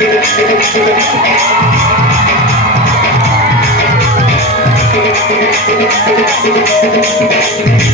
Thank you.